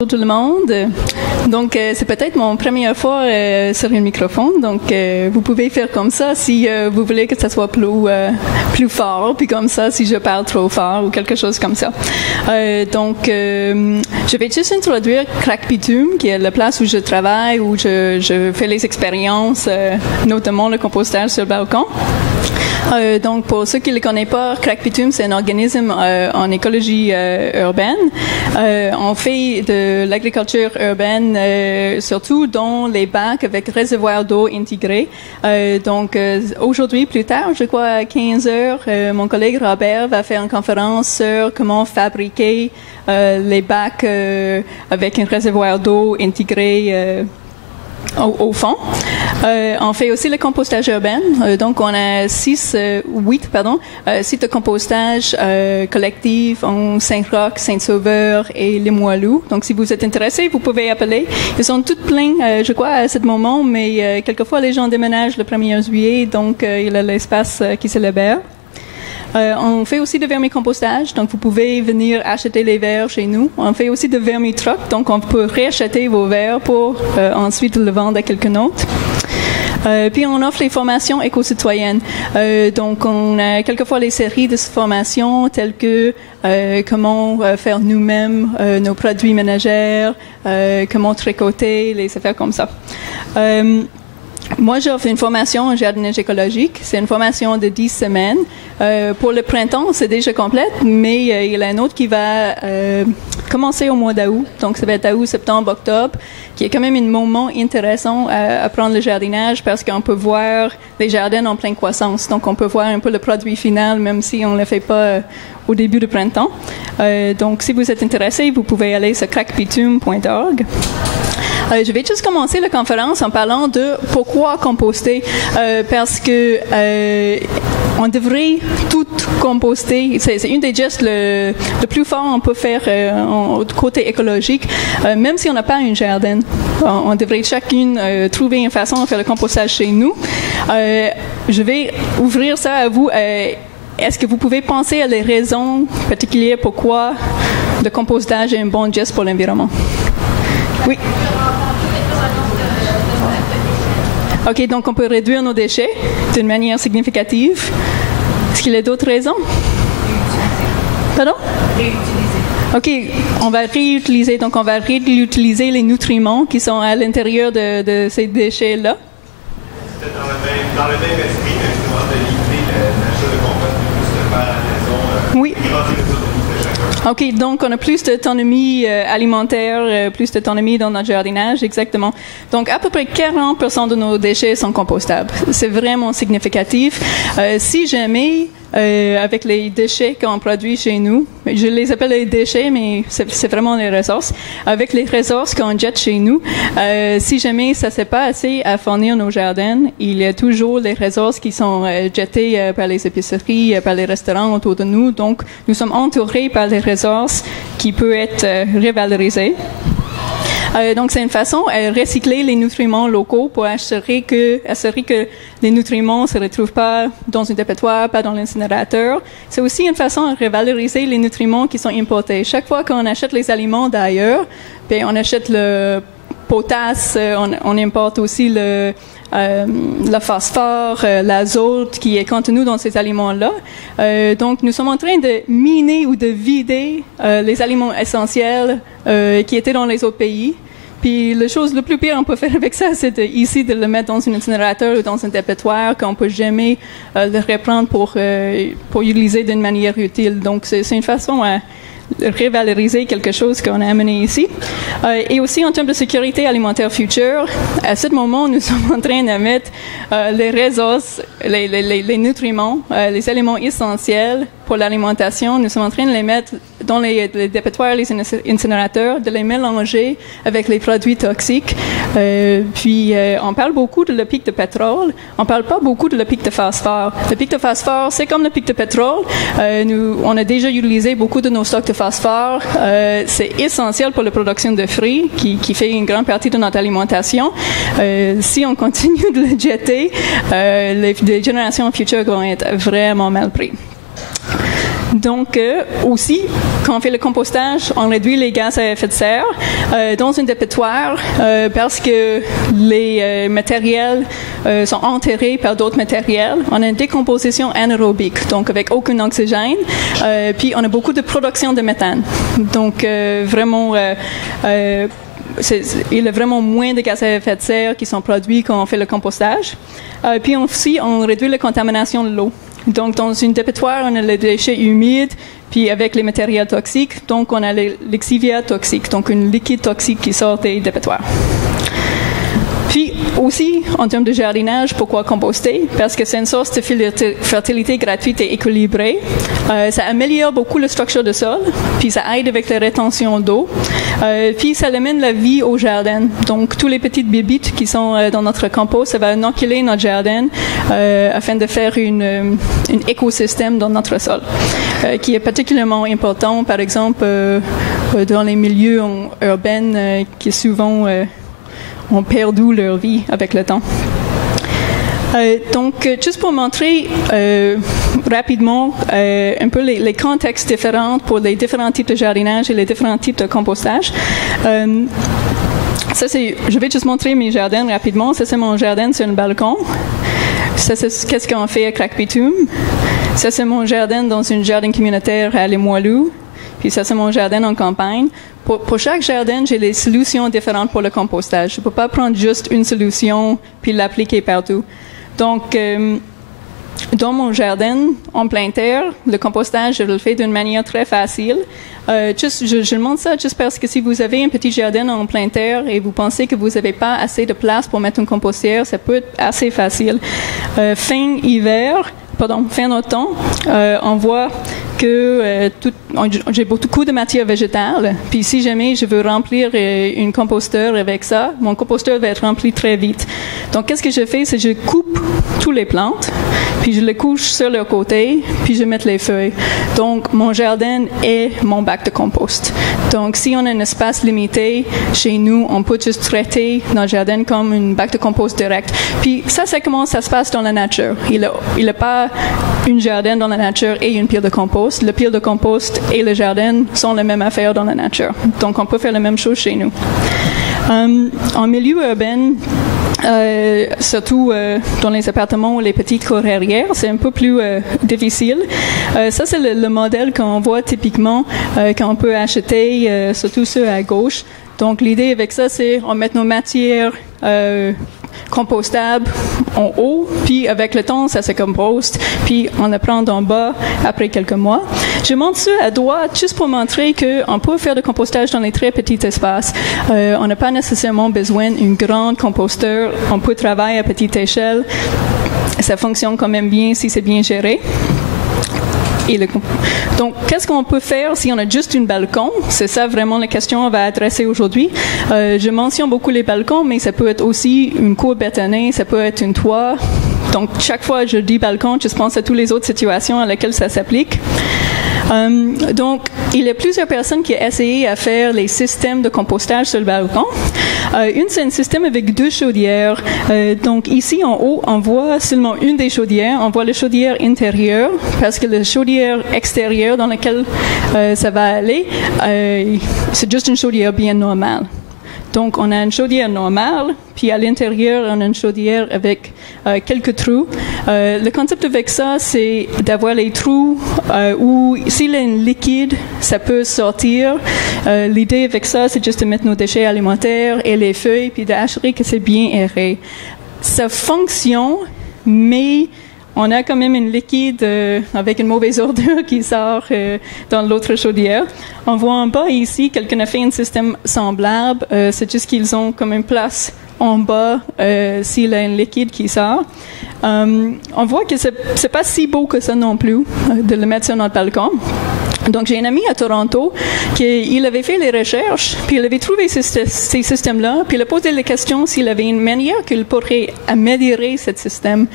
Bonjour tout le monde. Donc, c'est peut-être mon première fois sur un microphone. Donc, vous pouvez faire comme ça si vous voulez que ça soit plus fort. Puis comme ça, si je parle trop fort ou quelque chose comme ça. Je vais juste introduire Crack Bitume, qui est la place où je travaille, où je fais les expériences, notamment le compostage sur le balcon. Donc, pour ceux qui ne le connaissent pas, Crack Bitume, c'est un organisme en écologie urbaine. On fait de l'agriculture urbaine, surtout dans les bacs avec réservoirs d'eau intégrés. Aujourd'hui, plus tard, je crois à 15 heures, mon collègue Robert va faire une conférence sur comment fabriquer les bacs avec un réservoir d'eau intégré au fond. On fait aussi le compostage urbain. Donc, on a 8 sites de compostage collectif en Saint-Roch, Saint-Sauveur et Limoilou. Donc, si vous êtes intéressés, vous pouvez appeler. Ils sont tous pleins, je crois, à ce moment, mais quelquefois, les gens déménagent le 1er juillet, donc il y a l'espace qui se libère. On fait aussi de vermicompostage, donc vous pouvez venir acheter les verres chez nous. On fait aussi de vermitruck, donc on peut réacheter vos verres pour ensuite le vendre à quelqu'un d'autre. Puis on offre les formations éco-citoyennes. Donc on a quelquefois les séries de formations telles que comment faire nous-mêmes nos produits ménagers, comment tricoter, les affaires comme ça. Moi, j'offre une formation en jardinage écologique. C'est une formation de 10 semaines. Pour le printemps, c'est déjà complète, mais il y en a une autre qui va commencer au mois d'août. Donc, ça va être août, septembre, octobre, qui est quand même un moment intéressant à apprendre le jardinage parce qu'on peut voir les jardins en pleine croissance. Donc, on peut voir un peu le produit final, même si on ne le fait pas au début du printemps. Donc, si vous êtes intéressé, vous pouvez aller sur crackbitume.org. Je vais juste commencer la conférence en parlant de pourquoi composter, parce que on devrait tout composter. C'est une des gestes le plus fort qu'on peut faire côté écologique, même si on n'a pas un jardin. On devrait chacune trouver une façon de faire le compostage chez nous. Je vais ouvrir ça à vous. Est-ce que vous pouvez penser à les raisons particulières pourquoi le compostage est un bon geste pour l'environnement? Oui. OK, donc on peut réduire nos déchets d'une manière significative. Est-ce qu'il y a d'autres raisons? Pardon? Réutiliser. OK, on va réutiliser. Donc, on va réutiliser les nutriments qui sont à l'intérieur de ces déchets-là. C'était dans le même esprit, justement, de limiter l'achat de compost plus de faire à la maison. Oui. OK, donc on a plus d'autonomie alimentaire, plus d'autonomie dans notre jardinage, exactement. Donc, à peu près 40% de nos déchets sont compostables. C'est vraiment significatif. Si jamais, avec les déchets qu'on produit chez nous, je les appelle les déchets, mais c'est vraiment les ressources. Avec les ressources qu'on jette chez nous, si jamais ça ne s'est pas assez à fournir nos jardins, il y a toujours les ressources qui sont jetées par les épiceries, par les restaurants autour de nous. Donc, nous sommes entourés par les ressources qui peuvent être revalorisées. Donc, c'est une façon de recycler les nutriments locaux pour assurer que les nutriments ne se retrouvent pas dans un dépotoir, pas dans l'incinérateur. C'est aussi une façon de revaloriser les nutriments qui sont importés. Chaque fois qu'on achète les aliments d'ailleurs, ben, on achète le potasse, on importe aussi le phosphore, l'azote qui est contenu dans ces aliments-là. Donc, nous sommes en train de miner ou de vider les aliments essentiels qui étaient dans les autres pays. Puis, la chose le plus pire qu'on peut faire avec ça, c'est ici de le mettre dans un incinérateur ou dans un dépotoir qu'on peut jamais le reprendre pour utiliser d'une manière utile. Donc, c'est une façon à revaloriser quelque chose qu'on a amené ici. Et aussi, en termes de sécurité alimentaire future, à ce moment, nous sommes en train de mettre les ressources, les nutriments, les éléments essentiels pour l'alimentation. Nous sommes en train de les mettre dans les dépotoirs, les incinérateurs, de les mélanger avec les produits toxiques. On parle beaucoup de le pic de pétrole. On parle pas beaucoup de le pic de phosphore. Le pic de phosphore, c'est comme le pic de pétrole. On a déjà utilisé beaucoup de nos stocks de phosphore. C'est essentiel pour la production de fruits, qui fait une grande partie de notre alimentation. Si on continue de le jeter, les générations futures vont être vraiment mal prises. Donc, aussi, quand on fait le compostage, on réduit les gaz à effet de serre dans un dépotoir parce que les matériels sont enterrés par d'autres matériels. On a une décomposition anaérobique, donc avec aucun oxygène, puis on a beaucoup de production de méthane. Donc vraiment, il y a vraiment moins de gaz à effet de serre qui sont produits quand on fait le compostage. Puis aussi, on réduit la contamination de l'eau. Donc, dans une dépotoir, on a les déchets humides, puis avec les matériels toxiques, donc on a les lixiviats toxiques, donc un liquide toxique qui sort des dépotoirs. Puis aussi, en termes de jardinage, pourquoi composter? Parce que c'est une source de fertilité gratuite et équilibrée. Ça améliore beaucoup la structure du sol, puis ça aide avec la rétention d'eau. Puis ça amène la vie au jardin. Donc, tous les petites bébites qui sont dans notre compost, ça va inoculer notre jardin afin de faire un écosystème dans notre sol, qui est particulièrement important, par exemple, dans les milieux urbains qui souvent ont perdu leur vie avec le temps. Donc, juste pour montrer rapidement un peu les contextes différents pour les différents types de jardinage et les différents types de compostage. Je vais juste montrer mes jardins rapidement. Ça, c'est mon jardin sur le balcon. Ça, c'est qu'est-ce qu'on fait à Crac-Bitume. Ça, c'est mon jardin dans un jardin communautaire à Limoilou. Puis ça, c'est mon jardin en campagne. Pour chaque jardin, j'ai des solutions différentes pour le compostage. Je ne peux pas prendre juste une solution puis l'appliquer partout. Donc, dans mon jardin, en plein terre, le compostage, je le fais d'une manière très facile. Je montre ça juste parce que si vous avez un petit jardin en plein terre et vous pensez que vous n'avez pas assez de place pour mettre une compostière, ça peut être assez facile. Fin automne, on voit que j'ai beaucoup de matière végétale. Puis si jamais je veux remplir une composteur avec ça, mon composteur va être rempli très vite. Donc, qu'est-ce que je fais? C'est que je coupe toutes les plantes, puis je les couche sur leur côté, puis je mets les feuilles. Donc, mon jardin est mon bac de compost. Donc, si on a un espace limité chez nous, on peut juste traiter notre jardin comme un bac de compost direct. Puis ça, c'est comment ça se passe dans la nature. Il n'y a pas un jardin dans la nature et une pile de compost. Le pile de compost et le jardin sont la même affaire dans la nature. Donc, on peut faire la même chose chez nous. En milieu urbain, surtout dans les appartements ou les petites cours arrière, c'est un peu plus difficile. Ça, c'est le modèle qu'on voit typiquement qu'on peut acheter, surtout ceux à gauche. Donc, l'idée avec ça, c'est on met nos matières compostables en haut, puis avec le temps, ça se composte, puis on le prend en bas après quelques mois. Je montre ça à droite juste pour montrer qu'on peut faire du compostage dans les très petits espaces. On n'a pas nécessairement besoin d'une grande composteur. On peut travailler à petite échelle. Ça fonctionne quand même bien si c'est bien géré. Donc, qu'est-ce qu'on peut faire si on a juste un balcon? C'est ça vraiment la question qu'on va adresser aujourd'hui. Je mentionne beaucoup les balcons, mais ça peut être aussi une cour bétonnée, ça peut être un toit. Donc, chaque fois que je dis balcon, je pense à toutes les autres situations à lesquelles ça s'applique. Donc, il y a plusieurs personnes qui ont essayé à faire les systèmes de compostage sur le balcon. C'est un système avec 2 chaudières. Donc, ici en haut, on voit seulement une des chaudières. On voit la chaudière intérieure parce que la chaudière extérieure dans laquelle ça va aller, c'est juste une chaudière bien normale. Donc, on a une chaudière normale, puis à l'intérieur, on a une chaudière avec quelques trous. Le concept avec ça, c'est d'avoir les trous où, s'il y a un liquide, ça peut sortir. L'idée avec ça, c'est juste de mettre nos déchets alimentaires et les feuilles, puis d'assurer que c'est bien aéré. Ça fonctionne, mais on a quand même un liquide avec une mauvaise odeur qui sort dans l'autre chaudière. On voit en bas ici, quelqu'un a fait un système semblable. C'est juste qu'ils ont comme une place en bas s'il y a un liquide qui sort. On voit que c'est pas si beau que ça non plus de le mettre sur notre balcon. Donc, j'ai un ami à Toronto qui avait fait les recherches, puis il avait trouvé ces systèmes-là, puis il a posé la question s'il avait une manière qu'il pourrait améliorer ce système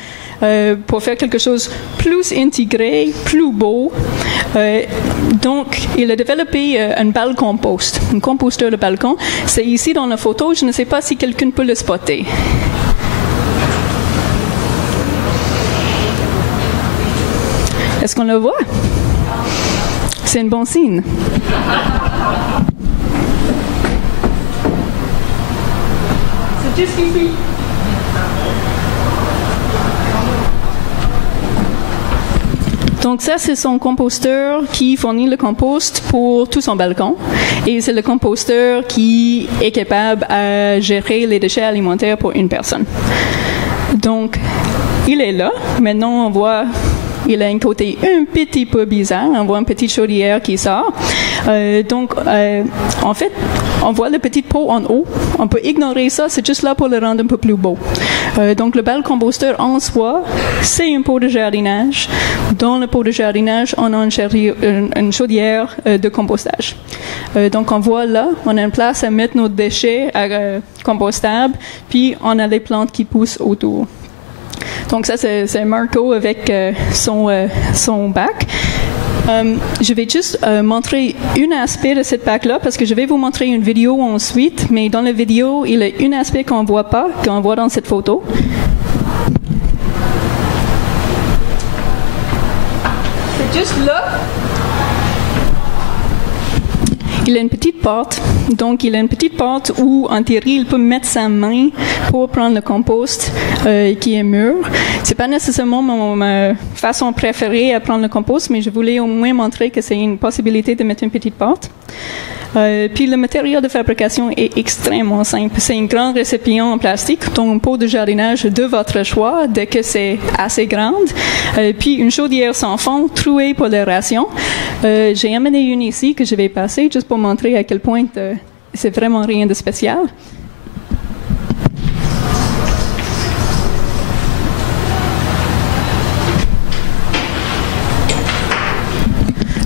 pour faire quelque chose plus intégré, plus beau. Donc, il a développé un balcon compost, un composteur de balcon. C'est ici dans la photo, je ne sais pas si quelqu'un peut le spotter. Est-ce qu'on le voit? C'est un bon signe. C'est juste ici. Donc ça, c'est son composteur qui fournit le compost pour tout son balcon. Et c'est le composteur qui est capable de gérer les déchets alimentaires pour une personne. Donc, il est là. Maintenant, on voit... Il a un côté un petit peu bizarre. On voit une petite chaudière qui sort. En fait, on voit le petit pot en haut. On peut ignorer ça. C'est juste là pour le rendre un peu plus beau. Donc, le balcomposteur en soi, c'est un pot de jardinage. Dans le pot de jardinage, on a une chaudière de compostage. Donc, on voit là, on a une place à mettre nos déchets compostables. Puis, on a les plantes qui poussent autour. Donc ça, c'est Marco avec son bac. Je vais juste montrer un aspect de cette bac-là parce que je vais vous montrer une vidéo ensuite, mais dans la vidéo, il y a un aspect qu'on ne voit pas, qu'on voit dans cette photo. C'est juste là. Il a une petite porte, donc il a une petite porte où, en théorie, il peut mettre sa main pour prendre le compost qui est mûr. C'est pas nécessairement ma façon préférée à prendre le compost, mais je voulais au moins montrer que c'est une possibilité de mettre une petite porte. Puis le matériau de fabrication est extrêmement simple. C'est un grand récipient en plastique, donc un pot de jardinage de votre choix, dès que c'est assez grande. Puis une chaudière sans fond, trouée pour l'aération. J'ai amené une ici que je vais passer juste pour montrer à quel point c'est vraiment rien de spécial.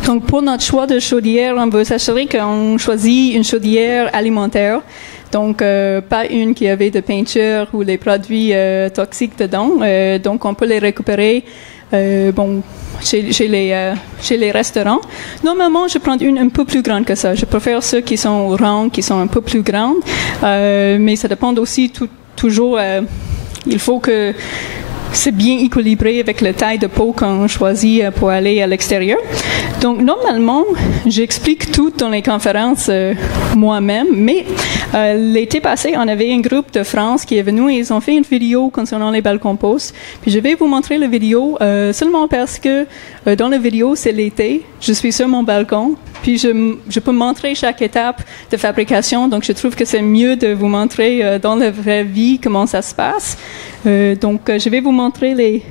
Donc, pour notre choix de chaudière, on veut s'assurer qu'on choisit une chaudière alimentaire. Donc, pas une qui avait de peinture ou des produits toxiques dedans. Donc, on peut les récupérer chez les restaurants. Normalement, je prends une un peu plus grande que ça. Je préfère ceux qui sont ronds, qui sont un peu plus grandes. Mais ça dépend aussi toujours. Il faut que c'est bien équilibré avec la taille de pot qu'on choisit pour aller à l'extérieur. Donc, normalement, j'explique tout dans les conférences moi-même, mais l'été passé, on avait un groupe de France qui est venu et ils ont fait une vidéo concernant les balcompost. Puis je vais vous montrer la vidéo seulement parce que dans la vidéo, c'est l'été, je suis sur mon balcon, puis je peux montrer chaque étape de fabrication, donc je trouve que c'est mieux de vous montrer dans la vraie vie comment ça se passe. Donc, je vais vous montrer les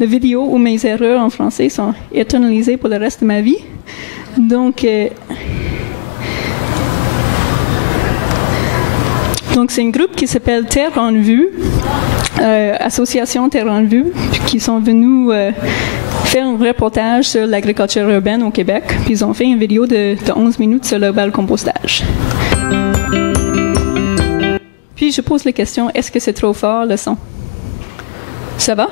vidéos où mes erreurs en français sont éternalisées pour le reste de ma vie. Donc, c'est un groupe qui s'appelle Terre en Vue, Association Terre en Vue, qui sont venus faire un reportage sur l'agriculture urbaine au Québec. Puis ils ont fait une vidéo de 11 minutes sur le balcompostage. Puis je pose la question, est-ce que c'est trop fort le son? Ça va?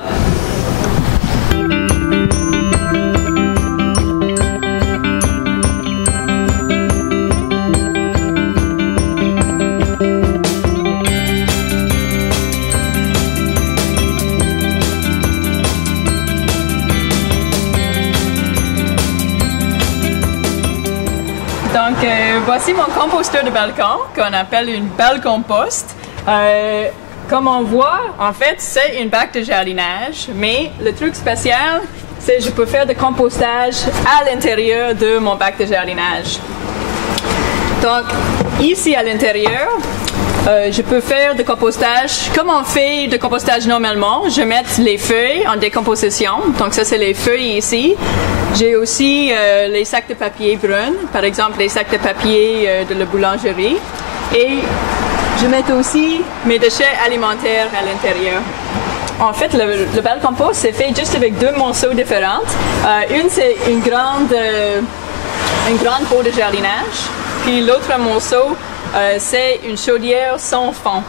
Donc, voici mon composteur de balcon, qu'on appelle une balcompost. Comme on voit, en fait, c'est une bac de jardinage, mais le truc spécial, c'est que je peux faire du compostage à l'intérieur de mon bac de jardinage. Donc, ici à l'intérieur, je peux faire du compostage comme on fait de compostage normalement. Je mets les feuilles en décomposition. Donc, ça, c'est les feuilles ici. J'ai aussi les sacs de papier brun, par exemple, les sacs de papier de la boulangerie. Et je mets aussi mes déchets alimentaires à l'intérieur. En fait, le balcompost, c'est fait juste avec deux morceaux différents. Une, c'est une grande pot de jardinage. Puis l'autre morceau, c'est une chaudière sans fond.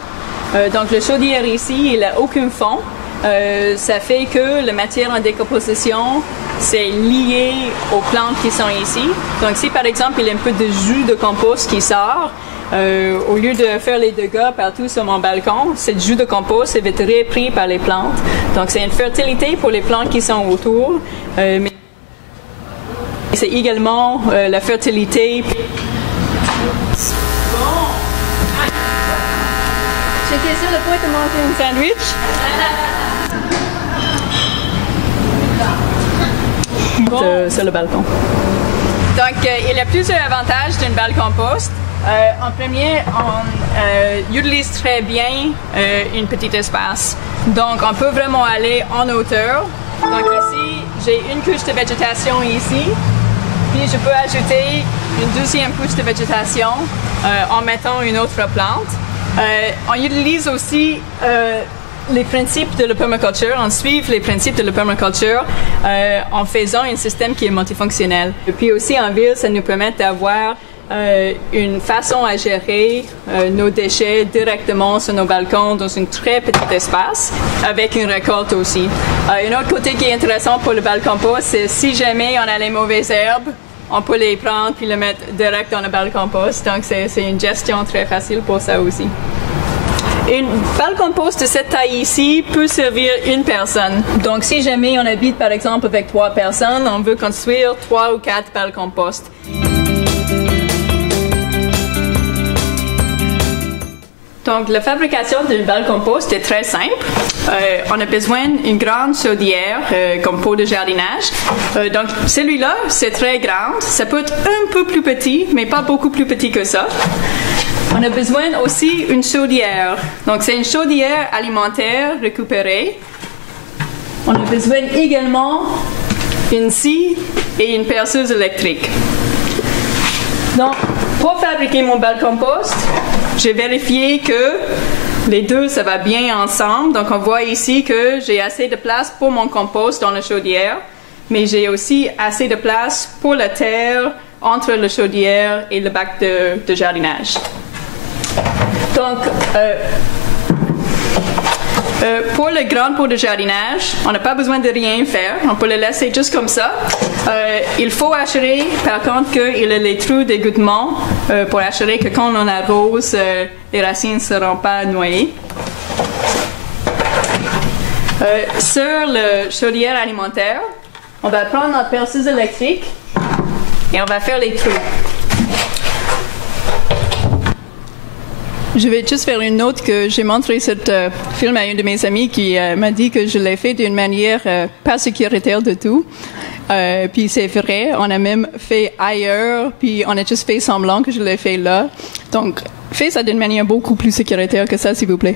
Donc, la chaudière ici, il n'a aucun fond. Ça fait que la matière en décomposition, c'est lié aux plantes qui sont ici. Donc, si par exemple, il y a un peu de jus de compost qui sort, au lieu de faire les dégâts partout sur mon balcon, ce jus de compost va être repris par les plantes. Donc, c'est une fertilité pour les plantes qui sont autour. Mais c'est également la fertilité. J'étais sur le point de manger un sandwich. Sur le balcon. Donc, il y a plusieurs avantages d'une balle compost. En premier, on utilise très bien un petit espace. Donc, on peut vraiment aller en hauteur. Donc, ici, j'ai une couche de végétation ici. Puis, je peux ajouter une deuxième couche de végétation en mettant une autre plante. On utilise aussi les principes de la permaculture, on suit les principes de la permaculture en faisant un système qui est multifonctionnel. Et puis aussi en ville, ça nous permet d'avoir une façon à gérer nos déchets directement sur nos balcons dans un très petit espace, avec une récolte aussi. Un autre côté qui est intéressant pour le balcompost, c'est si jamais on a les mauvaises herbes, on peut les prendre puis les mettre direct dans le balcompost. Donc c'est une gestion très facile pour ça aussi. Une balle compost de cette taille ici peut servir une personne. Donc, si jamais on habite, par exemple, avec 3 personnes, on veut construire 3 ou 4 balles compost. Donc, la fabrication d'une balle compost est très simple. On a besoin d'une grande chaudière comme pot de jardinage. Donc, celui-là, c'est très grand. Ça peut être un peu plus petit, mais pas beaucoup plus petit que ça. On a besoin aussi d'une chaudière. Donc, c'est une chaudière alimentaire récupérée. On a besoin également d'une scie et une perceuse électrique. Donc, pour fabriquer mon balle compost, j'ai vérifié que les deux, ça va bien ensemble. Donc, on voit ici que j'ai assez de place pour mon compost dans la chaudière, mais j'ai aussi assez de place pour la terre entre la chaudière et le bac de jardinage. Donc, pour le grand pot de jardinage, on n'a pas besoin de rien faire. On peut le laisser juste comme ça. Il faut assurer, par contre, qu'il y a les trous d'égouttement pour assurer que quand on arrose, les racines ne seront pas noyées. Sur le chaudière alimentaire, on va prendre notre perceuse électrique et on va faire les trous. Je vais juste faire une note que j'ai montré cette film à une de mes amies qui m'a dit que je l'ai fait d'une manière pas sécuritaire du tout. Puis c'est vrai, on a même fait ailleurs, puis on a juste fait semblant que je l'ai fait là. Donc, faites ça d'une manière beaucoup plus sécuritaire que ça, s'il vous plaît.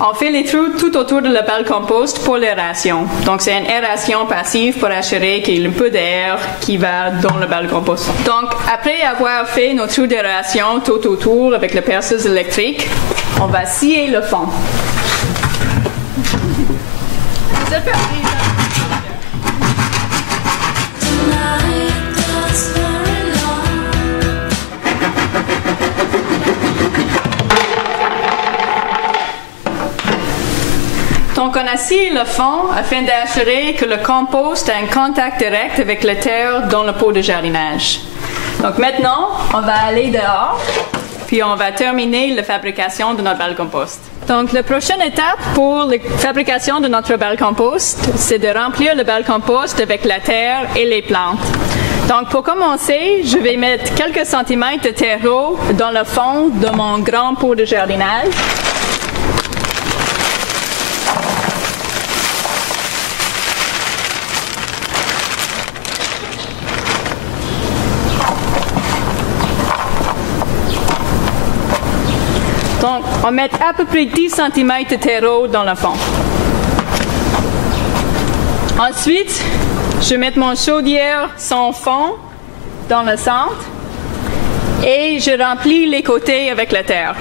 On fait les trous tout autour de la balle compost pour l'aération. Donc, c'est une aération passive pour assurer qu'il y ait un peu d'air qui va dans la balle compost. Donc, après avoir fait nos trous d'aération tout autour avec la perceuse électrique, on va scier le fond. Donc, on a scié le fond afin d'assurer que le compost a un contact direct avec la terre dans le pot de jardinage. Donc, maintenant, on va aller dehors, puis on va terminer la fabrication de notre balle compost. Donc, la prochaine étape pour la fabrication de notre balle compost, c'est de remplir le balle compost avec la terre et les plantes. Donc, pour commencer, je vais mettre quelques centimètres de terreau dans le fond de mon grand pot de jardinage. Donc, on met à peu près 10 cm de terreau dans le fond. Ensuite, je vais mettre mon chaudière sans fond dans le centre et je remplis les côtés avec la terre.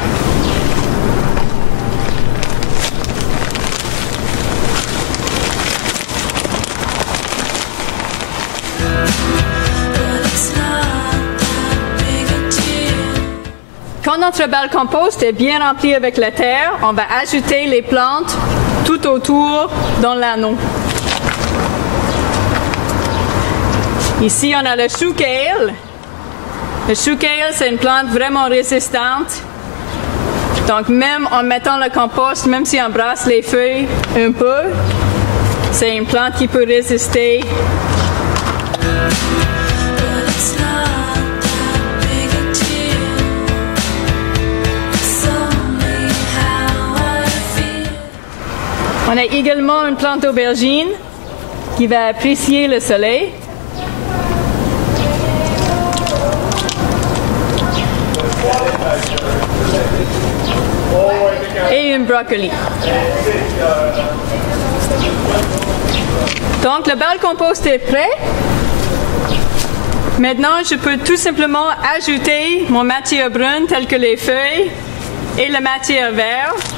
Quand notre balle compost est bien remplie avec la terre, on va ajouter les plantes tout autour dans l'anneau. Ici, on a le chou kale. Le chou kale, c'est une plante vraiment résistante. Donc, même en mettant le compost, même si on brasse les feuilles un peu, c'est une plante qui peut résister. On a également une plante d'aubergine qui va apprécier le soleil. Et un brocoli. Donc, le bal compost est prêt. Maintenant, je peux tout simplement ajouter mon matière brune, telle que les feuilles, et la matière verte.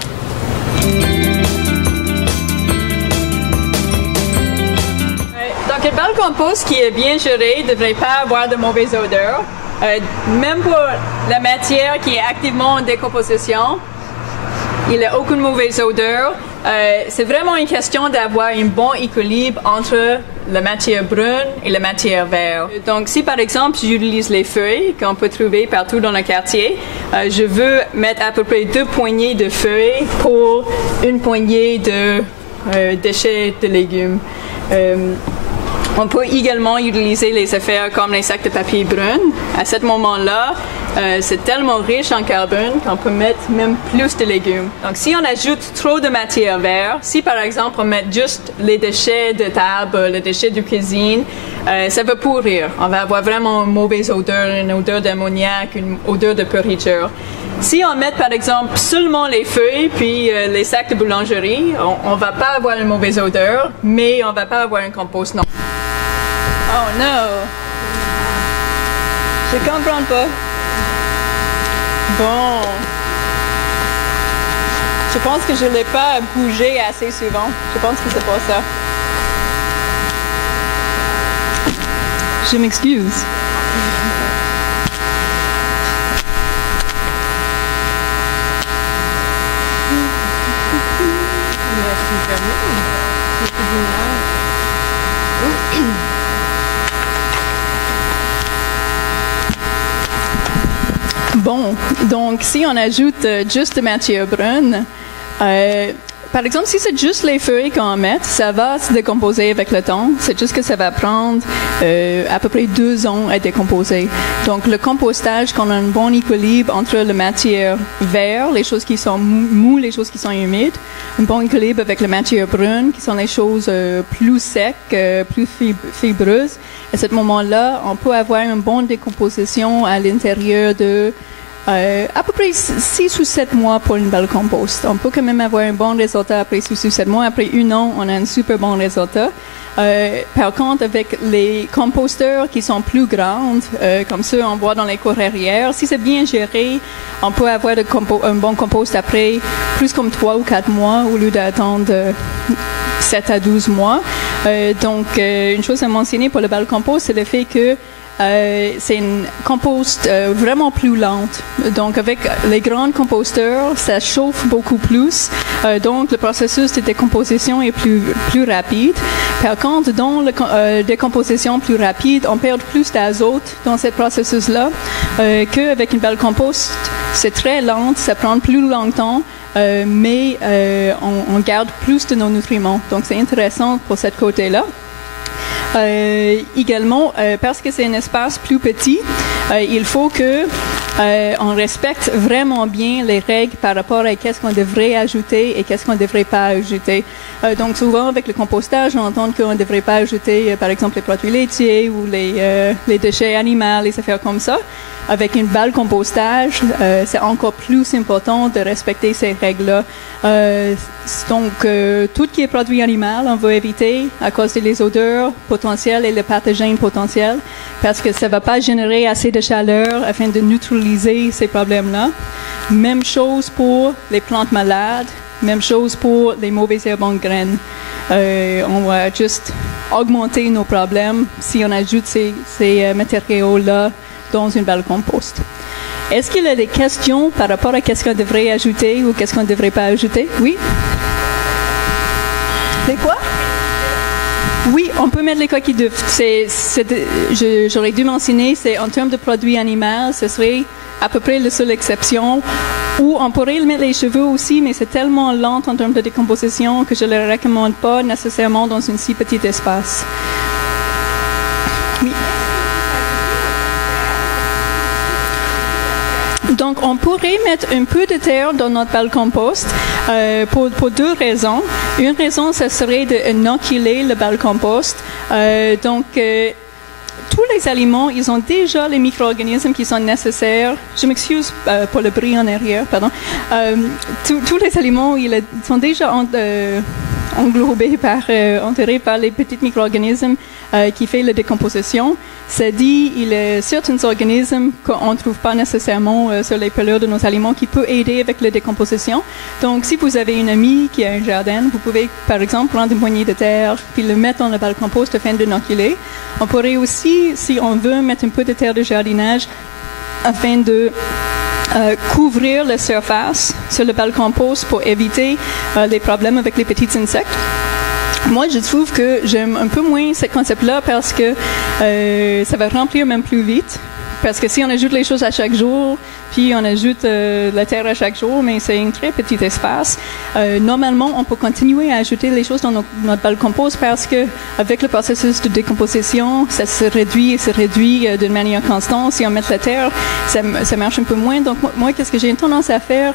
Donc, le bal compost qui est bien géré ne devrait pas avoir de mauvaise odeur. Même pour la matière qui est activement en décomposition, il n'y a aucune mauvaise odeur. C'est vraiment une question d'avoir un bon équilibre entre la matière brune et la matière verte. Donc, si par exemple, j'utilise les feuilles qu'on peut trouver partout dans le quartier, je veux mettre à peu près 2 poignées de feuilles pour une poignée de déchets de légumes. On peut également utiliser les affaires comme les sacs de papier brun. À ce moment-là, c'est tellement riche en carbone qu'on peut mettre même plus de légumes. Donc, si on ajoute trop de matière verte, si par exemple on met juste les déchets de table, les déchets de cuisine, ça va pourrir. On va avoir vraiment une mauvaise odeur, une odeur d'ammoniac, une odeur de pourriture. Si on met par exemple seulement les feuilles puis les sacs de boulangerie, on va pas avoir une mauvaise odeur, mais on va pas avoir un compost non. Oh non! Je comprends pas. Bon. Je pense que je ne l'ai pas bougé assez souvent. Je pense que c'est pour ça. Je m'excuse. Bon, donc si on ajoute juste de matière brune, par exemple, si c'est juste les feuilles qu'on met, ça va se décomposer avec le temps. C'est juste que ça va prendre à peu près 2 ans à décomposer. Donc, le compostage, qu'on a un bon équilibre entre la matière verte, les choses qui sont mous, les choses qui sont humides, un bon équilibre avec la matière brune, qui sont les choses plus secs, plus fibreuses. À ce moment-là, on peut avoir une bonne décomposition à l'intérieur de à peu près 6 ou 7 mois pour une belle compost. On peut quand même avoir un bon résultat après 6 ou 7 mois. Après 1 an, on a un super bon résultat. Par contre, avec les composteurs qui sont plus grands, comme ceux qu'on voit dans les cours arrière, si c'est bien géré, on peut avoir un bon compost après plus comme 3 ou 4 mois au lieu d'attendre 7 à 12 mois. Donc, une chose à mentionner pour le bal compost, c'est le fait que c'est une compost vraiment plus lente. Donc, avec les grands composteurs, ça chauffe beaucoup plus. Donc, le processus de décomposition est plus rapide. Par contre, dans la décomposition plus rapide, on perd plus d'azote dans ce processus-là qu'avec une belle compost. C'est très lent, ça prend plus longtemps. Mais on garde plus de nos nutriments. Donc, c'est intéressant pour ce côté-là. Également, parce que c'est un espace plus petit, il faut que on respecte vraiment bien les règles par rapport à qu'est-ce qu'on devrait ajouter et qu'est-ce qu'on ne devrait pas ajouter. Donc, souvent, avec le compostage, on entend qu'on ne devrait pas ajouter, par exemple, les produits laitiers ou les déchets animaux, les affaires comme ça. Avec une balle compostage, c'est encore plus important de respecter ces règles-là. Donc, tout ce qui est produit animal, on veut éviter à cause des odeurs potentielles et les pathogènes potentiels, parce que ça ne va pas générer assez de chaleur afin de neutraliser ces problèmes-là. Même chose pour les plantes malades, même chose pour les mauvaises herbes en graines. On va juste augmenter nos problèmes si on ajoute ces matériaux-là dans une balle compost. Est-ce qu'il y a des questions par rapport à qu'est-ce qu'on devrait ajouter ou qu'est-ce qu'on ne devrait pas ajouter? Oui? C'est quoi? Oui, on peut mettre les coquilles d'œufs. J'aurais dû mentionner, c'est en termes de produits animaux, ce serait à peu près la seule exception. Ou on pourrait mettre les cheveux aussi, mais c'est tellement lent en termes de décomposition que je ne le recommande pas nécessairement dans un si petit espace. Oui. Donc, on pourrait mettre un peu de terre dans notre balle compost pour deux raisons. Une raison, ce serait d'inoculer le balle compost. Tous les aliments, ils ont déjà les micro-organismes qui sont nécessaires. Je m'excuse pour le bruit en arrière, pardon. Tous les aliments, ils sont déjà englobés enterrés par les petits micro-organismes qui font la décomposition. C'est dit, il y a certains organismes qu'on ne trouve pas nécessairement sur les pelures de nos aliments qui peuvent aider avec la décomposition. Donc, si vous avez une amie qui a un jardin, vous pouvez, par exemple, prendre une poignée de terre puis le mettre dans le balle compost afin d'inoculer. On pourrait aussi, si on veut, mettre un peu de terre de jardinage afin de couvrir la surface sur le balle compost pour éviter les problèmes avec les petits insectes. Moi, je trouve que j'aime un peu moins ce concept-là parce que ça va remplir même plus vite. Parce que si on ajoute les choses à chaque jour, puis on ajoute la terre à chaque jour, mais c'est un très petit espace. Normalement, on peut continuer à ajouter les choses dans notre balle compost parce que avec le processus de décomposition, ça se réduit d'une manière constante. Si on met la terre, ça marche un peu moins. Donc moi, qu'est-ce que j'ai tendance à faire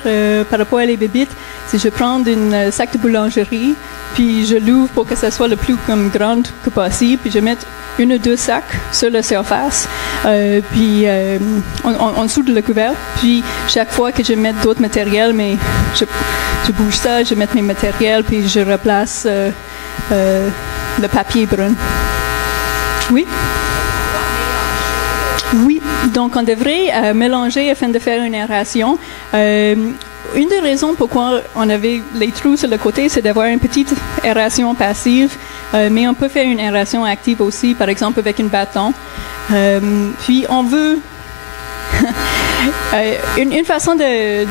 par rapport à les bébites, c'est je prends un sac de boulangerie, puis je l'ouvre pour que ça soit le plus grand que possible, puis je mets une ou deux sacs sur la surface, puis en dessous de le couvercle. Puis chaque fois que je mets d'autres matériels, mais je bouge ça, je mets mes matériels, puis je replace le papier brun. Oui? Oui, donc on devrait mélanger afin de faire une aération. Une des raisons pourquoi on avait les trous sur le côté, c'est d'avoir une petite aération passive, mais on peut faire une aération active aussi, par exemple avec un bâton. Puis on veut... une façon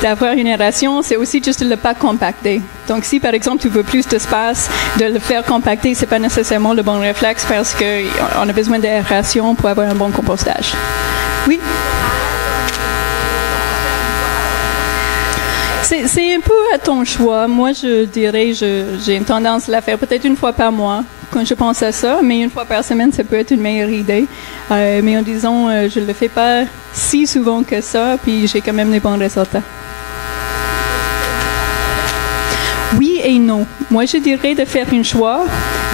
d'avoir une aération, c'est aussi juste de ne pas compacter. Donc, si par exemple tu veux plus d'espace, de le faire compacter, c'est pas nécessairement le bon réflexe parce qu'on a besoin d'aération pour avoir un bon compostage. Oui? C'est un peu à ton choix. Moi, je dirais, j'ai une tendance à la faire peut-être une fois par mois quand je pense à ça, mais une fois par semaine, ça peut être une meilleure idée. Mais en disant, je ne le fais pas si souvent que ça, puis j'ai quand même des bons résultats. Oui et non. Moi, je dirais de faire un choix,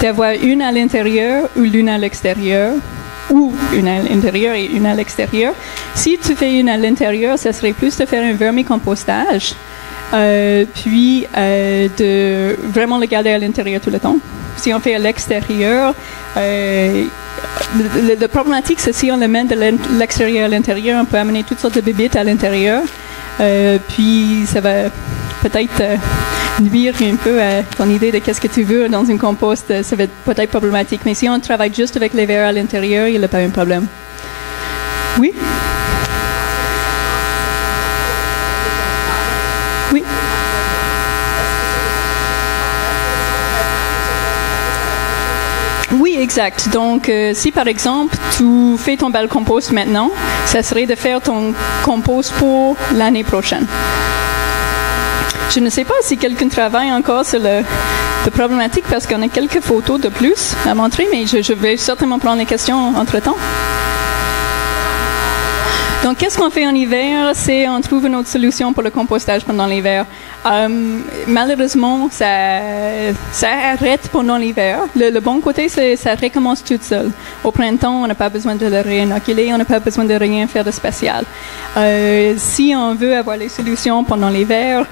d'avoir une à l'intérieur ou l'une à l'extérieur, ou une à l'intérieur et une à l'extérieur. Si tu fais une à l'intérieur, ça serait plus de faire un vermicompostage, puis de vraiment le garder à l'intérieur tout le temps. Si on fait à l'extérieur, le problématique, c'est si on le met de l'extérieur à l'intérieur, on peut amener toutes sortes de bébites à l'intérieur, puis ça va peut-être nuire un peu à ton idée de qu'est-ce que tu veux dans une compost, ça va être peut-être problématique. Mais si on travaille juste avec les vers à l'intérieur, il n'y a pas un problème. Oui? Oui? Oui, exact. Donc, si par exemple, tu fais ton balle compost maintenant, ça serait de faire ton compost pour l'année prochaine. Je ne sais pas si quelqu'un travaille encore sur la problématique parce qu'on a quelques photos de plus à montrer, mais je vais certainement prendre les questions entre-temps. Donc, qu'est-ce qu'on fait en hiver? C'est on trouve une autre solution pour le compostage pendant l'hiver. Malheureusement, ça arrête pendant l'hiver. Le bon côté, c'est ça recommence tout seul. Au printemps, on n'a pas besoin de le réinoculer, on n'a pas besoin de rien faire de spécial. Si on veut avoir les solutions pendant l'hiver,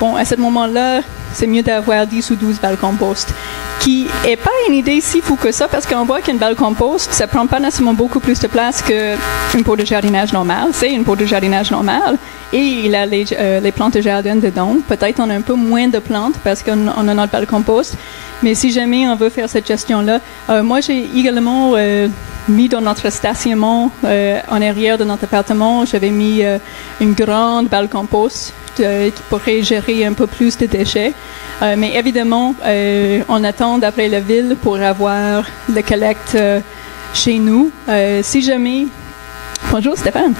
bon, à ce moment-là, c'est mieux d'avoir 10 ou 12 balles compost, qui n'est pas une idée si fou que ça, parce qu'on voit qu'une balle compost, ça prend pas nécessairement beaucoup plus de place qu'une pot de jardinage normale. C'est une pot de jardinage normale, et il a les plantes de jardin dedans. Peut-être on a un peu moins de plantes parce qu'on a notre balle compost, mais si jamais on veut faire cette gestion-là, moi j'ai également mis dans notre stationnement en arrière de notre appartement, j'avais mis une grande balle compost qui pourrait gérer un peu plus de déchets. Mais évidemment, on attend d'après la ville pour avoir le collecte chez nous. Si jamais... Bonjour Stéphane.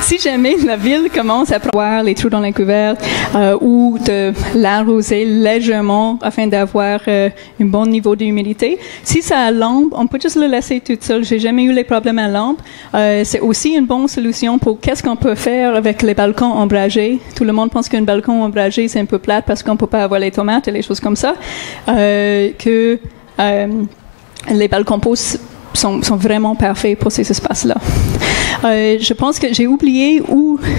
Si jamais la ville commence à voir les trous dans les couverts ou de l'arroser légèrement afin d'avoir un bon niveau d'humidité, si ça a lampe, on peut juste le laisser tout seul. J'ai jamais eu les problèmes à lampe. C'est aussi une bonne solution pour qu'est-ce qu'on peut faire avec les balcons ombragés. Tout le monde pense qu'un balcon ombragé c'est un peu plate parce qu'on peut pas avoir les tomates et les choses comme ça. Les balcons sont vraiment parfaits pour ces espaces-là. Je pense que j'ai oublié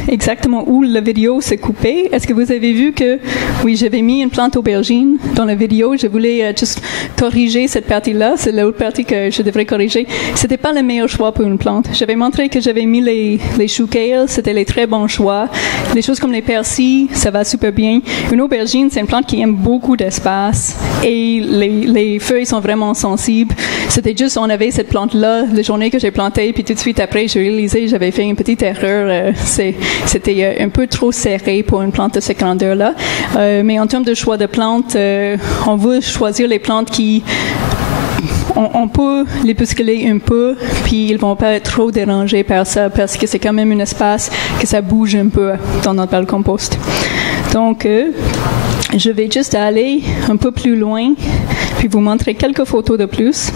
exactement où la vidéo s'est coupée. Est-ce que vous avez vu que, oui, j'avais mis une plante aubergine dans la vidéo. Je voulais juste corriger cette partie-là. C'est l'autre partie que je devrais corriger. C'était pas le meilleur choix pour une plante. J'avais montré que j'avais mis les choux kale. C'était les très bons choix. Les choses comme les persils, ça va super bien. Une aubergine, c'est une plante qui aime beaucoup d'espace et les feuilles sont vraiment sensibles. C'était juste, on avait cette plante-là, la journée que j'ai planté, puis tout de suite après, j'ai réalisé j'avais fait une petite erreur. C'était un peu trop serré pour une plante de cette grandeur-là. Mais en termes de choix de plantes, on veut choisir les plantes qui... On peut les bousculer un peu, puis ils vont pas être trop dérangés par ça, parce que c'est quand même un espace que ça bouge un peu dans notre balcon compost. Donc, je vais juste aller un peu plus loin, puis vous montrer quelques photos de plus.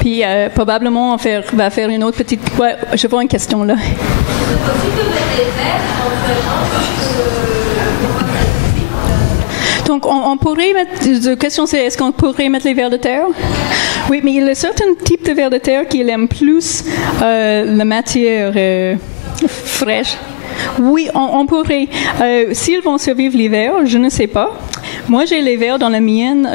Puis probablement on va faire une autre petite... Ouais, je vois une question là. Donc on pourrait mettre... La question c'est est-ce qu'on pourrait mettre les vers de terre? Oui, mais il y a certains types de vers de terre qui aiment plus la matière fraîche. Oui, on pourrait. S'ils vont survivre l'hiver, je ne sais pas. Moi, j'ai les vers dans la mienne,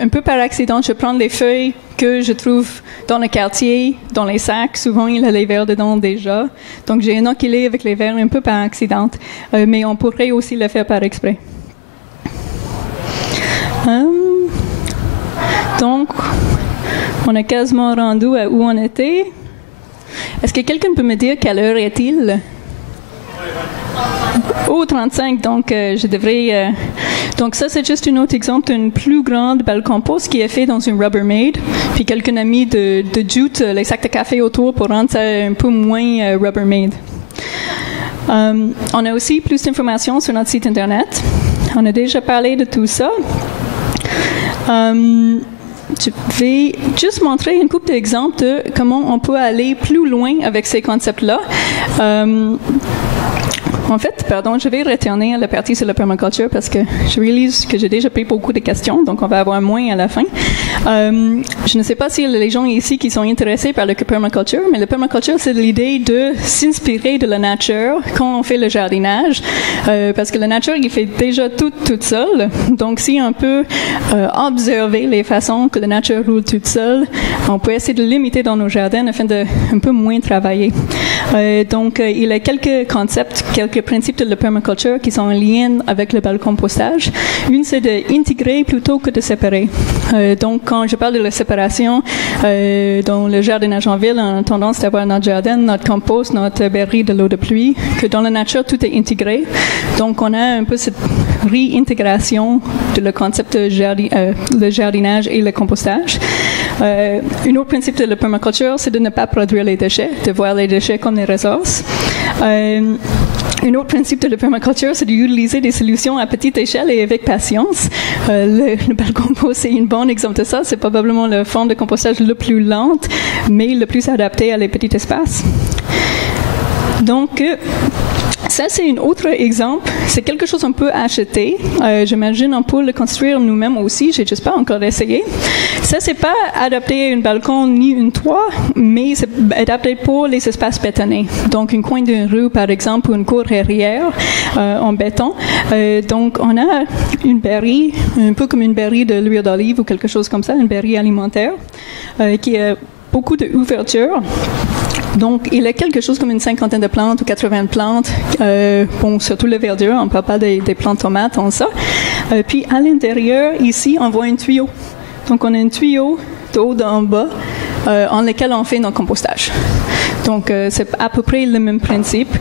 un peu par accident. Je prends les feuilles que je trouve dans le quartier, dans les sacs. Souvent, il y a les vers dedans déjà. Donc, j'ai inoculé avec les vers un peu par accident. Mais on pourrait aussi le faire par exprès. Donc, on a quasiment rendu à où on était. Est-ce que quelqu'un peut me dire quelle heure est-il? Oh, 35, donc je devrais... Donc ça, c'est juste un autre exemple d'une plus grande balle compost qui est fait dans une Rubbermaid. Puis quelqu'un a mis de jute, les sacs de café autour pour rendre ça un peu moins Rubbermaid. On a aussi plus d'informations sur notre site Internet. On a déjà parlé de tout ça. Je vais juste montrer une couple d'exemples de comment on peut aller plus loin avec ces concepts-là. En fait, je vais retourner à la partie sur la permaculture parce que je réalise que j'ai déjà pris beaucoup de questions, donc on va avoir moins à la fin. Je ne sais pas si les gens ici qui sont intéressés par la permaculture, mais la permaculture, c'est l'idée de s'inspirer de la nature quand on fait le jardinage, parce que la nature, il fait déjà tout toute seule. Donc, si on peut observer les façons que la nature roule toute seule, on peut essayer de limiter dans nos jardins afin de un peu moins travailler. Donc, il y a quelques concepts, quelques principes de la permaculture qui sont en lien avec le balcompostage. Une, c'est d'intégrer plutôt que de séparer. Donc, quand je parle de la séparation, dans le jardinage en ville, on a tendance à avoir notre jardin, notre compost, notre berry de l'eau de pluie, que dans la nature, tout est intégré. Donc, on a un peu cette réintégration de le concept de le jardinage et le compostage. Un autre principe de la permaculture, c'est de ne pas produire les déchets, de voir les déchets comme des ressources. Un autre principe de la permaculture, c'est d'utiliser des solutions à petite échelle et avec patience. Le balcompost, c'est un bon exemple de ça. C'est probablement la forme de compostage le plus lente, mais le plus adapté à les petits espaces. Donc, ça, c'est un autre exemple. C'est quelque chose qu'on peut acheter. J'imagine on peut le construire nous-mêmes aussi. J'ai juste pas encore essayé. Ça, c'est pas adapté à un balcon ni un toit, mais c'est adapté pour les espaces bétonnés. Donc, un coin d'une rue, par exemple, ou une cour arrière en béton. Donc, on a une berry, un peu comme une berry de l'huile d'olive ou quelque chose comme ça, une berry alimentaire, qui a beaucoup d'ouverture. Donc, il y a quelque chose comme une 50aine de plantes ou 80 plantes. Bon, surtout le verdure, on ne parle pas des plantes tomates, on ça. Puis, à l'intérieur, ici, on voit un tuyau. Donc, on a un tuyau d'eau d'en bas en lesquels on fait notre compostage. Donc, c'est à peu près le même principe.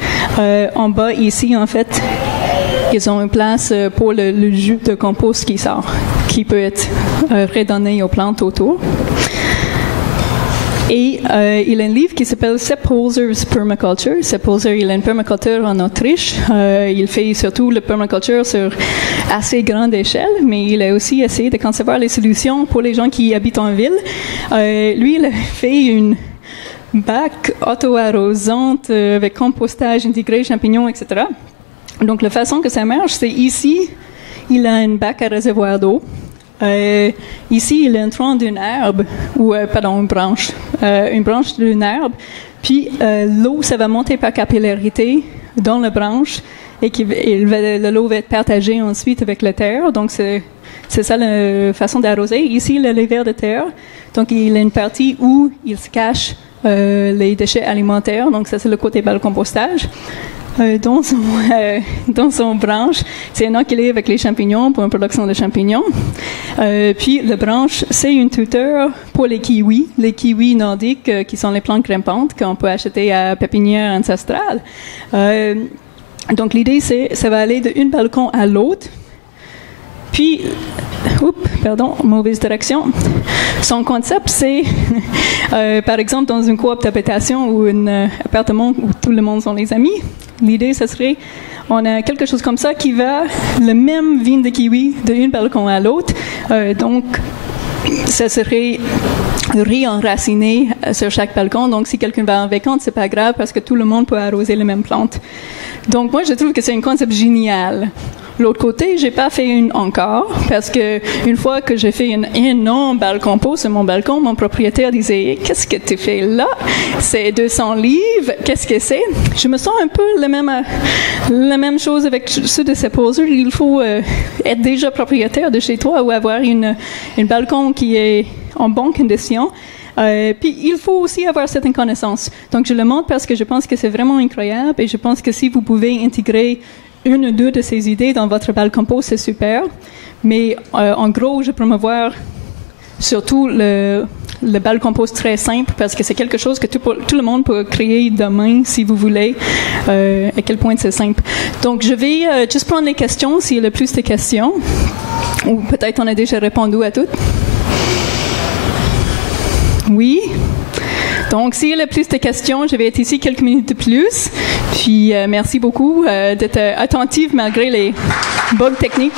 En bas, ici, en fait, ils ont une place pour le jus de compost qui sort, qui peut être redonné aux plantes autour. Et il y a un livre qui s'appelle Sepp Holzer's Permaculture. Sepp Holzer, il est un permaculteur en Autriche. Il fait surtout le permaculture sur assez grande échelle, mais il a aussi essayé de concevoir les solutions pour les gens qui habitent en ville. Lui, il a fait une bac auto-arrosante avec compostage intégré, champignons, etc. Donc, la façon que ça marche, c'est ici, il a une bac à réservoir d'eau. Ici, il est un tronc d'une herbe, une branche d'une herbe, puis l'eau, ça va monter par capillarité dans la branche et l'eau va être partagée ensuite avec la terre. Donc, c'est ça la façon d'arroser. Ici, il a les vers de terre. Donc, il y a une partie où il se cache les déchets alimentaires. Donc, ça, c'est le côté compostage. Dans son branche, c'est inoculé avec les champignons pour une production de champignons. Puis la branche, c'est une tuteur pour les kiwis nordiques qui sont les plantes grimpantes qu'on peut acheter à pépinière ancestrale. Donc l'idée, ça va aller d'un balcon à l'autre. Puis, mauvaise direction. Son concept, c'est, par exemple, dans une coop d'habitation ou un appartement où tout le monde sont les amis, l'idée, ce serait, on a quelque chose comme ça qui va, le même vigne de kiwi, d'un balcon à l'autre. Donc, ça serait réenraciné sur chaque balcon. Donc, si quelqu'un va en vacances, c'est pas grave parce que tout le monde peut arroser les mêmes plantes. Donc, moi, je trouve que c'est un concept génial. L'autre côté, j'ai pas fait une encore parce que une fois que j'ai fait un énorme balcon sur mon balcon, mon propriétaire disait qu'est-ce que tu fais là? C'est 200 livres. Qu'est-ce que c'est? Je me sens un peu la même chose avec ceux de ces poseurs. Il faut être déjà propriétaire de chez toi ou avoir un balcon qui est en bonne condition. Puis il faut aussi avoir certaines connaissances. Donc je le montre parce que je pense que c'est vraiment incroyable et je pense que si vous pouvez intégrer une ou deux de ces idées dans votre balcompost, c'est super. Mais en gros, je promouvoir surtout le balcompost très simple parce que c'est quelque chose que tout le monde peut créer demain si vous voulez. À quel point c'est simple. Donc, je vais juste prendre les questions s'il y a plus de questions. Ou peut-être on a déjà répondu à toutes. Oui. Donc, s'il y a plus de questions, je vais être ici quelques minutes de plus. Puis, merci beaucoup d'être attentive malgré les bugs techniques.